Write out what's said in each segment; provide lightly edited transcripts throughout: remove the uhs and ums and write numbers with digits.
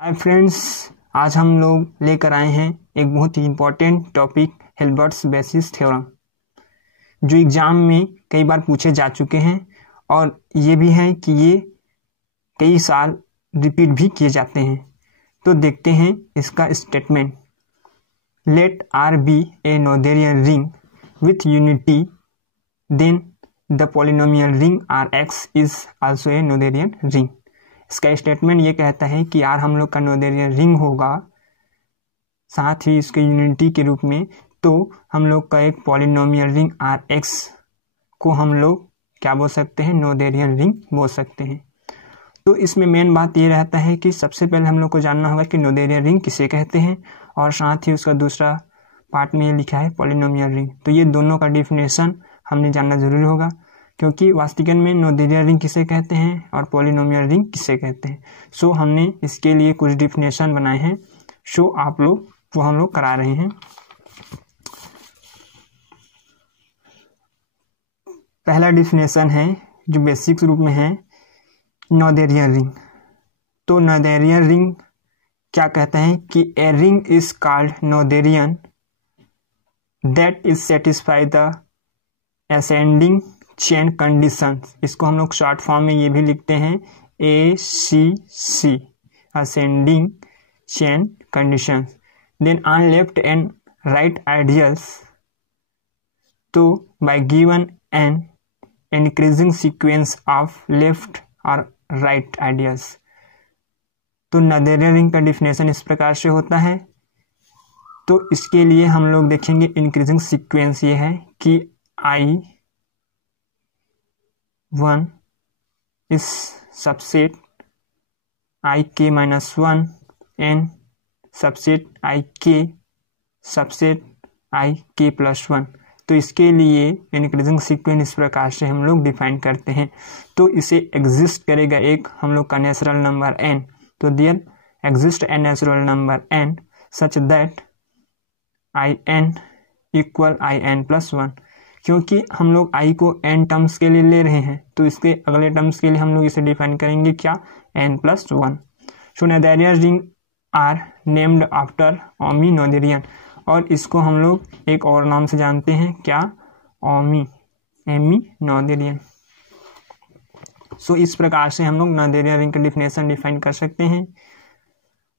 Hi friends, आज हम लोग लेकर आए हैं एक बहुत ही इम्पोर्टेंट टॉपिक हिल्बर्ट्स बेसिस थ्योरम, जो एग्ज़ाम में कई बार पूछे जा चुके हैं और ये भी है कि ये कई साल रिपीट भी किए जाते हैं। तो देखते हैं इसका statement. Let R be a Noetherian ring with unity, then the polynomial ring R X is also a Noetherian ring. इसका स्टेटमेंट ये कहता है कि आर हम लोग का नोथेरियन रिंग होगा, साथ ही इसके यूनिटी के रूप में, तो हम लोग का एक पॉलिनोमियल रिंग आर एक्स को हम लोग क्या बोल सकते हैं, नोथेरियन रिंग बोल सकते हैं। तो इसमें मेन बात ये रहता है कि सबसे पहले हम लोग को जानना होगा कि नोथेरियन रिंग किसे कहते हैं, और साथ ही उसका दूसरा पार्ट में ये लिखा है पॉलिनोमियल रिंग। तो ये दोनों का डिफिनेशन हमने जानना जरूरी होगा, क्योंकि वास्तविकन में नोथेरियन रिंग किसे कहते हैं और पॉलिनोमियल रिंग किसे कहते हैं। सो हमने इसके लिए कुछ डिफिनेशन बनाए हैं, सो आप लोग वो हम लोग करा रहे हैं। पहला डिफिनेशन है जो बेसिक रूप में है, नोथेरियन रिंग। तो नोथेरियन रिंग क्या कहते हैं कि a ring is called Noetherian that is satisfy the ascending chain conditions. इसको हम लोग शॉर्ट फॉर्म में ये भी लिखते हैं ACC, ascending chain conditions. Then on left and right ideals, तो by given an increasing sequence of left और राइट आइडियल्स। तो नोथेरियन रिंग का डिफिनेशन इस प्रकार से होता है। तो इसके लिए हम लोग देखेंगे इंक्रीजिंग सीक्वेंस ये है कि I1 इस subset IK-1 and subset IK subset IK+1। तो इसके लिए इंक्रीजिंग सीक्वेंस इस प्रकार से हम लोग डिफाइन करते हैं। तो इसे एग्जिस्ट करेगा एक हम लोग का नेचुरल नंबर n। तो there exist a natural number n such that In equal In+1। क्योंकि हम लोग i को n टर्म्स के लिए ले रहे हैं, तो इसके अगले टर्म्स के लिए हम लोग इसे डिफाइन करेंगे क्या, n+1। So Noetherian ring are named after Emmy Noetherian, और इसको हम लोग एक और नाम से जानते हैं क्या, एमी नोथेरियन। सो इस प्रकार से हम लोग नोथेरियन रिंग का डिफिनेशन डिफाइन कर सकते हैं।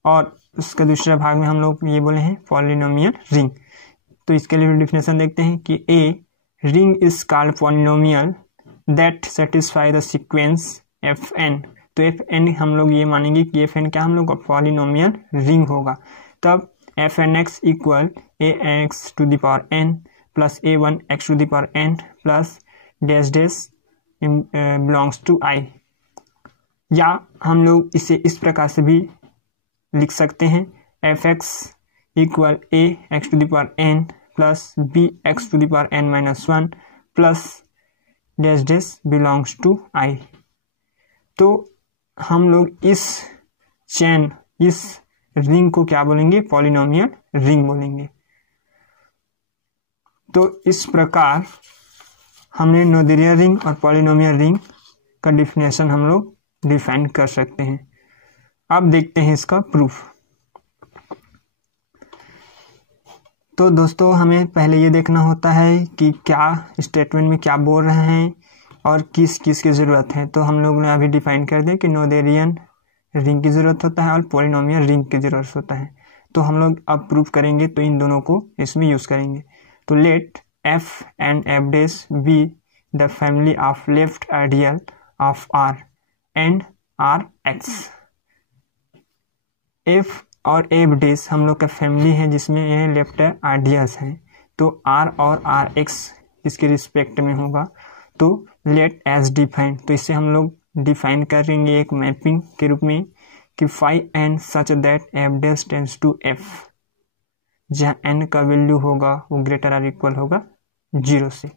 और उसके दूसरे भाग में हम लोग ये बोले हैं पॉलिनोमियल रिंग। तो इसके लिए डिफिनेशन देखते हैं कि a ring is called polynomial that satisfy the sequence Fn। तो Fn हम लोग ये मानेंगे कि Fn क्या हम लोग का पॉलिनोमियल रिंग होगा। तब Fnx equal ax⁴n plus a1x⁴n plus dash dash belongs to I। या हम लोग इसे इस प्रकार से भी लिख सकते हैं, fx equal ax⁴n plus bx⁴n-1 plus dash dash belongs to I। तो हम लोग इस चेन, इस रिंग को क्या बोलेंगे, पॉलिनोमियल रिंग बोलेंगे। तो इस प्रकार हमने नोथेरियन रिंग और पॉलिनोमियल रिंग का डिफिनेशन हम लोग डिफाइन कर सकते हैं। अब देखते हैं इसका प्रूफ। तो दोस्तों, हमें पहले ये देखना होता है कि क्या स्टेटमेंट में क्या बोल रहे हैं और किस किस की ज़रूरत है। तो हम लोग ने अभी डिफाइन कर दिया कि नोथेरियन रिंग की ज़रूरत होता है और पॉलिनोमियल रिंग की ज़रूरत होता है। तो हम लोग अब प्रूफ करेंगे, तो इन दोनों को इसमें यूज़ करेंगे। तो let f and f dash be the family of left ideal of R and Rx। f और f डैश हम लोग का फैमिली है जिसमें ये लेफ्ट आइडियल्स हैं। तो R और Rx इसके रिस्पेक्ट में होगा। तो लेट एज डिफाइन, तो इससे हम लोग डिफाइन करेंगे एक मैपिंग के रूप में कि phi n such that f dash tends to f, जहाँ n का वैल्यू होगा वो ग्रेटर और इक्वल होगा 0 से।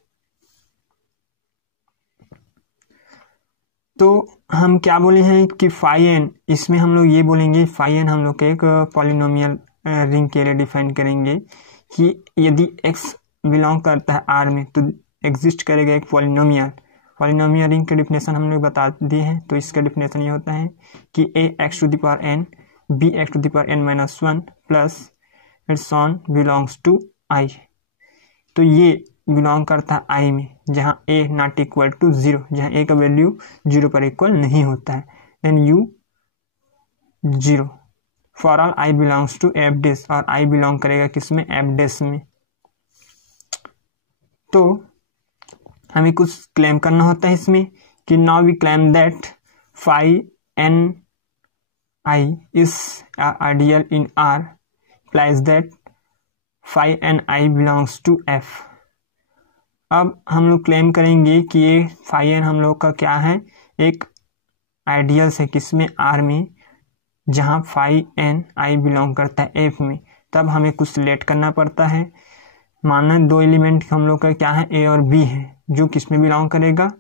तो हम क्या बोले हैं कि फाई n, इसमें हम लोग ये बोलेंगे फाई n हम लोग के एक पॉलिनोमियल रिंग के लिए डिफाइन करेंगे कि यदि x बिलोंग करता है R में तो एग्जिस्ट करेगा एक पॉलिनोमियल रिंग के डिफिनेशन हम लोग बता दिए हैं। तो इसका डिफिनेशन ये होता है कि ax⁴n b x to the power N minus one plus its on belongs to I. तो ये बिलोंग करता है आई में, जहाँ ए नॉट इक्वल टू 0, जहाँ ए का वैल्यू 0 पर इक्वल नहीं होता है। Then you 0 for all I belongs to F dash, और आई बिलोंग करेगा किसमें, एफ डैश में। तो हमें कुछ क्लेम करना होता है इसमें कि now we claim that phi N I is ideal in R, implies that phi N I belongs to F. अब हम लोग क्लेम करेंगे कि ये फाई एन हम लोग का क्या है, एक आइडियल से किसमें, आर में, जहाँ फाई एन आई बिलोंग करता है एफ में। तब हमें कुछ सिलेक्ट करना पड़ता है। माना दो एलिमेंट हम लोग का क्या है, ए और बी है, जो किसमें बिलोंग करेगा,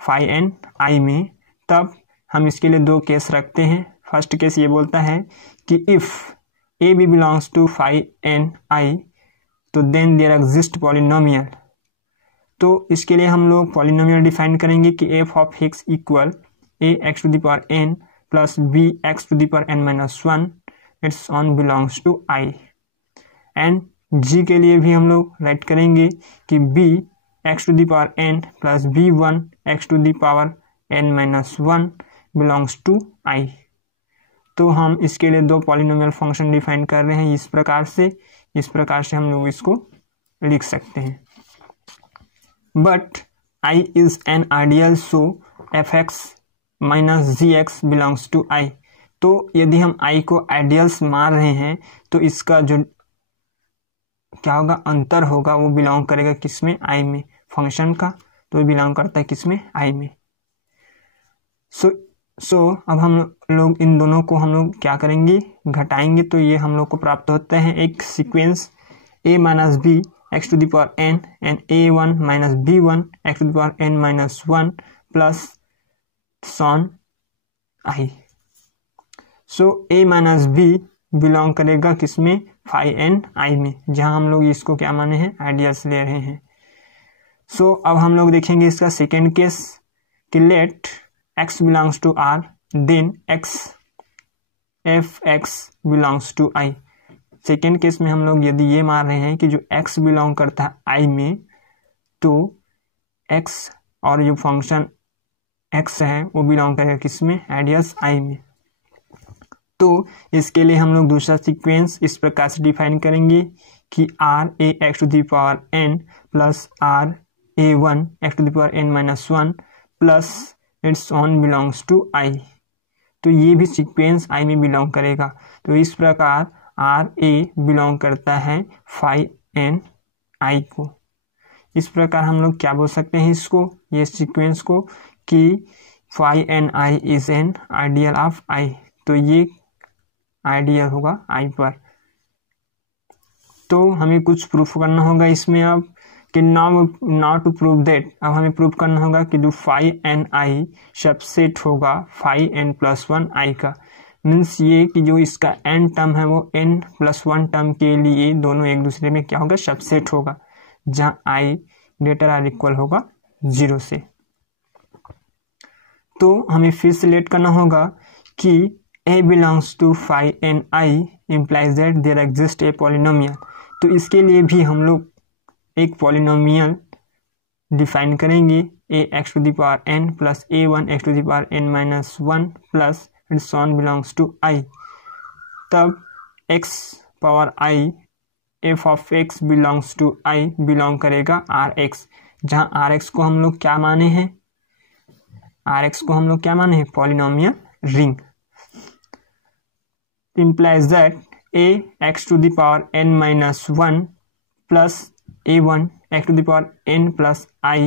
फाई एन आई में। तब हम इसके लिए दो केस रखते हैं। फर्स्ट केस ये बोलता है कि if a b belongs to phi N I तो देन देयर एग्जिस्ट पॉलिनोमियल। तो इसके लिए हम लोग पॉलिनोमियल डिफाइन करेंगे कि f of x equal a x to the power n plus b x to the power N minus one its on belongs to I. And g के लिए भी हम लोग राइट करेंगे कि b x to the power n plus b one x to the power N minus one belongs to I. तो हम इसके लिए दो पॉलिनोमियल फंक्शन डिफाइन कर रहे हैं इस प्रकार से हम लोग इसको लिख सकते हैं। But I is an ideal, so f x minus g x belongs to I. तो यदि हम आई को आइडियल्स मान रहे हैं तो इसका जो क्या होगा, अंतर होगा, वो बिलोंग करेगा किसमें, आई में, फंक्शन का। तो बिलोंग करता है किसमें, आई में। सो अब हम लोग इन दोनों को हम लोग क्या करेंगे, घटाएंगे। तो ये हम लोग को प्राप्त होता है एक sequence a minus B x to the power N and A one minus B one x to the power N minus one plus सॉन I. So a minus B belong करेगा किसमें, फाई एन आई में, जहां हम लोग इसको क्या माने हैं, आइडियल्स ले रहे हैं। सो अब हम लोग देखेंगे इसका सेकेंड केस कि late x belongs to R, then f x belongs to I। Second case में हम लोग यदि ये मान रहे हैं कि जो x बिलोंग करता है I में, तो x और जो फंक्शन x है वो बिलोंग करेगा किसमें, आइडियल्स I में। तो इसके लिए हम लोग दूसरा सीक्वेंस इस प्रकार से डिफाइन करेंगे कि r a x to the power n plus r a 1 x to the power n minus one plus its on belongs to I. तो ये भी सीक्वेंस आई में बिलोंग करेगा। तो इस प्रकार आर ए बिलोंग करता है फाई एन आई को। इस प्रकार हम लोग क्या बोल सकते हैं इसको, ये सीक्वेंस को, कि phi N I is an ideal of I. तो ये आइडियल होगा आई पर। तो हमें कुछ प्रूफ करना होगा इसमें अब कि नाउ टू प्रूव दैट, अब हमें प्रूव करना होगा कि जो फाई एन आई सबसेट होगा फाई एन प्लस वन आई का। मीन्स ये कि जो इसका एन टर्म है वो एन प्लस वन टर्म के लिए दोनों एक दूसरे में क्या होगा, सबसेट होगा, जहाँ आई ग्रेटर आर इक्वल होगा 0 से। तो हमें फिर सिलेक्ट करना होगा कि a belongs to phi N I implies that there exist a polynomial. तो इसके लिए भी हम लोग एक पॉलिनोमियल डिफाइन करेंगे, a X to the power n plus a one x to the power n minus one plus its on belongs to i। तब x power i f of x belongs to i belong करेगा rx, जहाँ rx को हम लोग क्या माने हैं, polynomial ring. implies that a x to the power n minus 1 plus a1 x to the power n plus I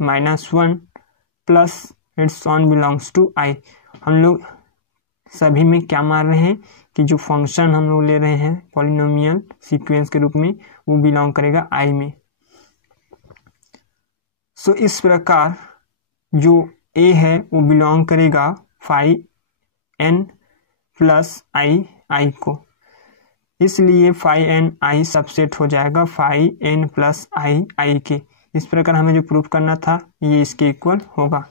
minus 1 plus its on belongs to I। हम लोग सभी में क्या मान रहे हैं कि जो फंक्शन हम लोग ले रहे हैं पॉलिनोमियल सीक्वेंस के रूप में वो बिलोंग करेगा I में। सो इस प्रकार जो A है वो बिलोंग करेगा फाई n प्लस आई को, इसलिए फाई एन आई सबसेट हो जाएगा फाई एन प्लस आई के। इस प्रकार हमें जो प्रूफ करना था ये इसके इक्वल होगा।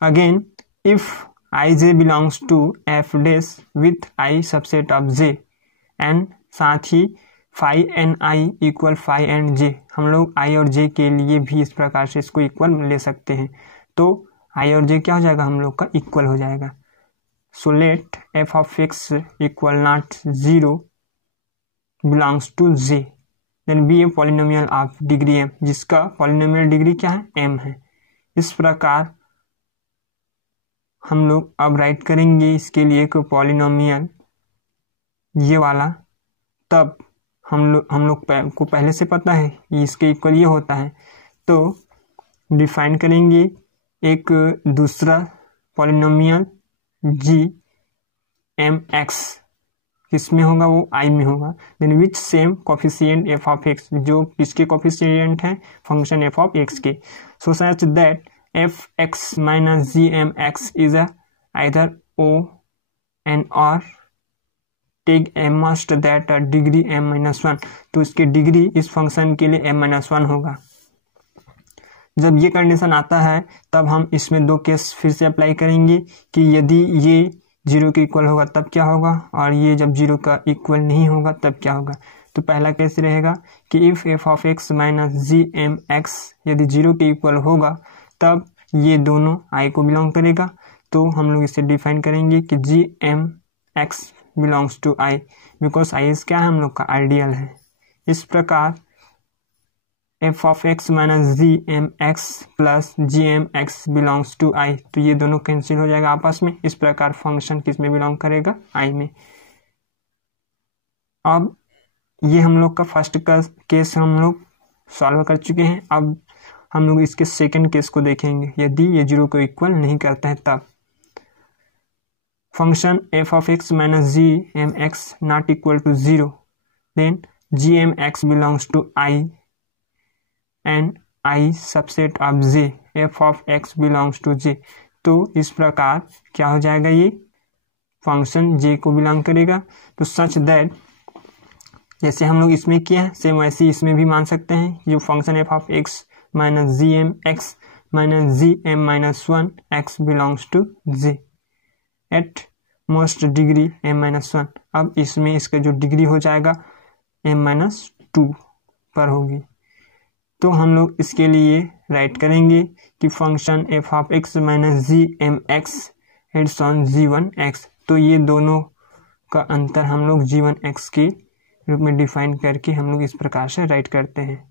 Again if I J belongs to F dash with I subset of J and साथ ही phi N I equal phi N J, हम लोग आई और जे के लिए भी इस प्रकार से इसको इक्वल ले सकते हैं। तो आई और जे क्या हो जाएगा, हम लोग का इक्वल हो जाएगा। So let F of x equal not 0 belongs to J, then B a polynomial of degree M, जिसका पॉलिनोमियल डिग्री क्या है, एम है। इस प्रकार हम लोग अब राइट करेंगे इसके लिए एक पॉलिनोमियल ये वाला, तब हम लोग को पहले से पता है इसके इक्वल ये होता है, तो डिफाइन करेंगे एक दूसरा पॉलिनोमियल जी एम एक्स, किसमें होगा, वो आई में होगा। Then which same coefficient F of X, जो किसके कोफिशिएंट है, फंक्शन एफ ऑफ एक्स के। So such that F x minus G M X is either O N और take M must that degree M minus 1, तो इसकी degree इस function के लिए एम माइनस 1 होगा। जब ये कंडीशन आता है तब हम इसमें दो केस फिर से अप्लाई करेंगे कि यदि ये 0 के इक्वल होगा तब क्या होगा, और ये जब 0 का इक्वल नहीं होगा तब क्या होगा। तो पहला केस रहेगा कि if F of X minus G M X यदि 0 के इक्वल होगा तब ये दोनों आई को बिलोंग करेगा। तो हम लोग इसे डिफाइन करेंगे कि G M X belongs to I, because I is क्या है, हम लोग का आइडियल है। इस प्रकार F of X minus G M X plus G M X belongs to I, तो ये दोनों कैंसिल हो जाएगा आपस में। इस प्रकार फंक्शन किस में बिलोंग करेगा, आई में। अब ये हम लोग का फर्स्ट का केस हम लोग सॉल्व कर चुके हैं। अब हम लोग इसके सेकंड केस को देखेंगे, यदि ये 0 को इक्वल नहीं करता है तब function F of X minus G M X not equal to 0, then G M X belongs to I and I subset of J, F of X belongs to J. तो इस प्रकार क्या हो जाएगा, ये फंक्शन जे को बिलोंग करेगा। तो सच दैट जैसे हम लोग इसमें किया है सेम वैसे ही इसमें भी मान सकते हैं, जो function F of X minus G M X minus G M minus 1 X belongs to J at most degree M minus 1। अब इसमें इसका जो डिग्री हो जाएगा एम माइनस 2 पर होगी। तो हम लोग इसके लिए राइट करेंगे कि function F of X minus G M X heads on G one X. तो ये दोनों का अंतर हम लोग जी वन एक्स के रूप में डिफाइन करके हम लोग इस प्रकार से राइट करते हैं।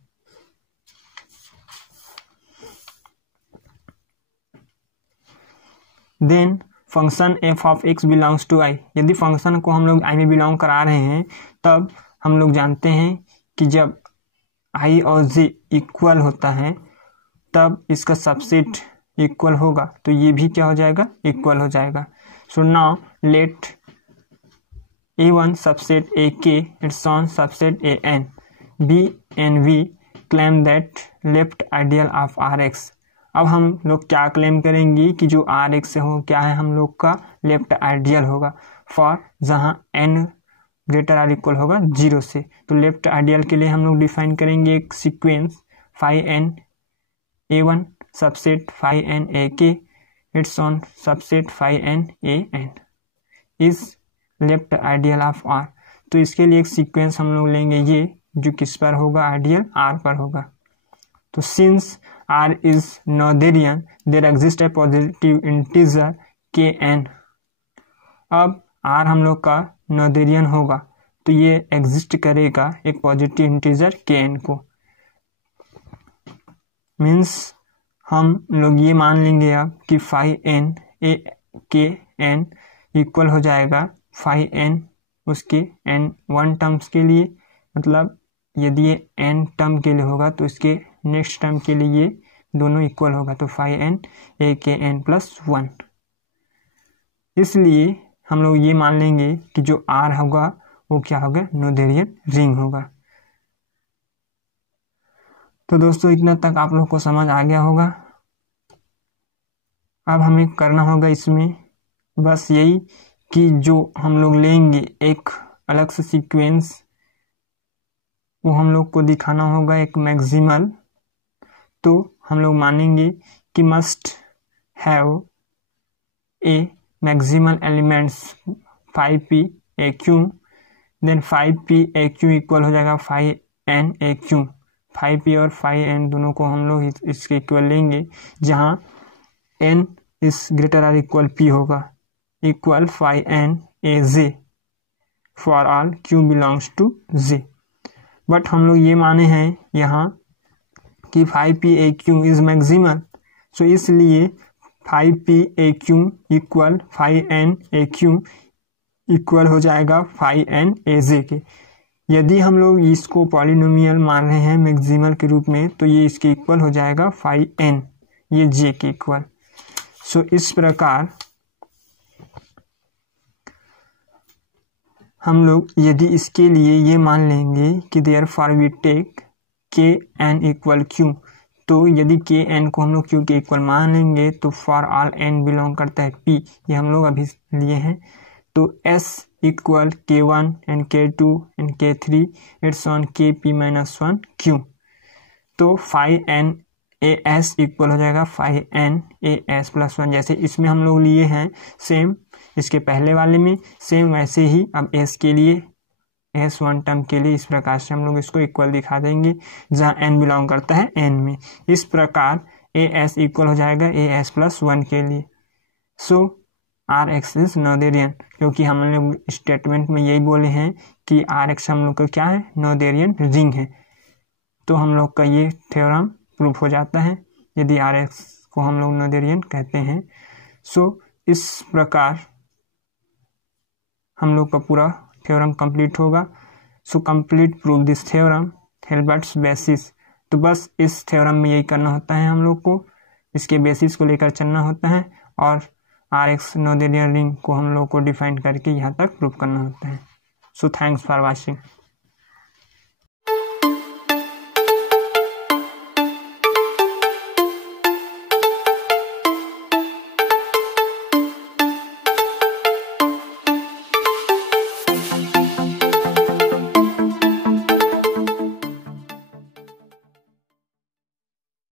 Then function F of X belongs to I, यदि फंक्शन को हम लोग आई में बिलोंग करा रहे हैं तब हम लोग जानते हैं कि जब आई और जे इक्वल होता है तब इसका सबसेट इक्वल होगा, तो ये भी क्या हो जाएगा, इक्वल हो जाएगा। So now let A1 subset AK its on subset AN B and V claim that left ideal of RX। अब हम लोग क्या क्लेम करेंगे कि जो RX से हो क्या है, हम लोग का लेफ्ट आइडियल होगा फॉर जहाँ n ग्रेटर आर इक्वल होगा 0 से। तो लेफ्ट आइडियल के लिए हम लोग डिफाइन करेंगे एक sequence phi N A1 subset phi N AK its on subset phi N AN is left ideal of R। तो इसके लिए एक सीक्वेंस हम लोग लेंगे ये जो किस पर होगा, आइडियल R पर होगा। तो since R is Noetherian there exist a positive integer Kn। अब R हम लोग का नोथेरियन होगा तो ये एग्जिस्ट करेगा एक पॉजिटिव इंटीजर Kn को। मीन्स हम लोग ये मान लेंगे अब कि फाई एन ए के एन इक्वल हो जाएगा फाई एन उसके एन वन टर्म्स के लिए, मतलब यदि ये एन टर्म के लिए होगा तो इसके नेक्स्ट टर्म के लिए ये दोनों इक्वल होगा, तो फाई एन ए के एन प्लस 1। इसलिए हम लोग ये मान लेंगे कि जो आर होगा वो क्या होगा, नोथेरियन रिंग होगा। तो दोस्तों इतना तक आप लोग को समझ आ गया होगा। अब हमें करना होगा इसमें बस यही कि जो हम लोग लेंगे एक अलग से सीक्वेंस वो हम लोग को दिखाना होगा एक मैक्सिमल। तो हम लोग मानेंगे कि must have A maximal elements 5p AQ, then 5p AQ equal हो जाएगा 5n AQ। 5p और 5n दोनों को हम लोग इसके इक्वल लेंगे, जहाँ n is greater or equal p होगा, equal 5n AJ for all Q belongs to J। But हम लोग ये माने हैं यहाँ कि 5p AQ इज मैक्सिमल, सो इसलिए 5p AQ equal 5n AQ equal हो जाएगा 5n AJ के। यदि हम लोग इसको पॉलिनोमियल मान रहे हैं मैक्सिमल के रूप में, तो ये इसके इक्वल हो जाएगा 5n, ये j के इक्वल। सो इस प्रकार हम लोग यदि इसके लिए ये मान लेंगे कि therefore we take kn equal q, तो यदि kn को हम लोग q के इक्वल मान लेंगे तो फॉर ऑल n बिलोंग करता है p, ये हम लोग अभी लिए हैं, तो s equal k1 and k2 and k3 it's on kp minus 1 q। तो 5n as इक्वल हो जाएगा 5n as प्लस 1, जैसे इसमें हम लोग लिए हैं सेम इसके पहले वाले में, सेम वैसे ही अब s के लिए s1 टर्म के लिए इस प्रकार से हम लोग इसको इक्वल दिखा देंगे, जहाँ n बिलोंग करता है n में। इस प्रकार as इक्वल हो जाएगा as प्लस 1 के लिए। सो Rx इज नोथेरियन, क्योंकि हम लोग स्टेटमेंट में यही बोले हैं कि Rx हम लोग का क्या है, नोथेरियन रिंग है। तो हम लोग का ये थ्योरम प्रूफ हो जाता है यदि Rx को हम लोग नोथेरियन कहते हैं। सो इस प्रकार हम लोग का पूरा थ्योरम कंप्लीट होगा। So complete prove this theorem Hilbert's basis. तो बस इस थ्योरम में यही करना होता है, हम लोग को इसके बेसिस को लेकर चलना होता है और Rx नोथेरियन रिंग को हम लोग को डिफाइन करके यहाँ तक प्रूव करना होता है। So thanks for watching.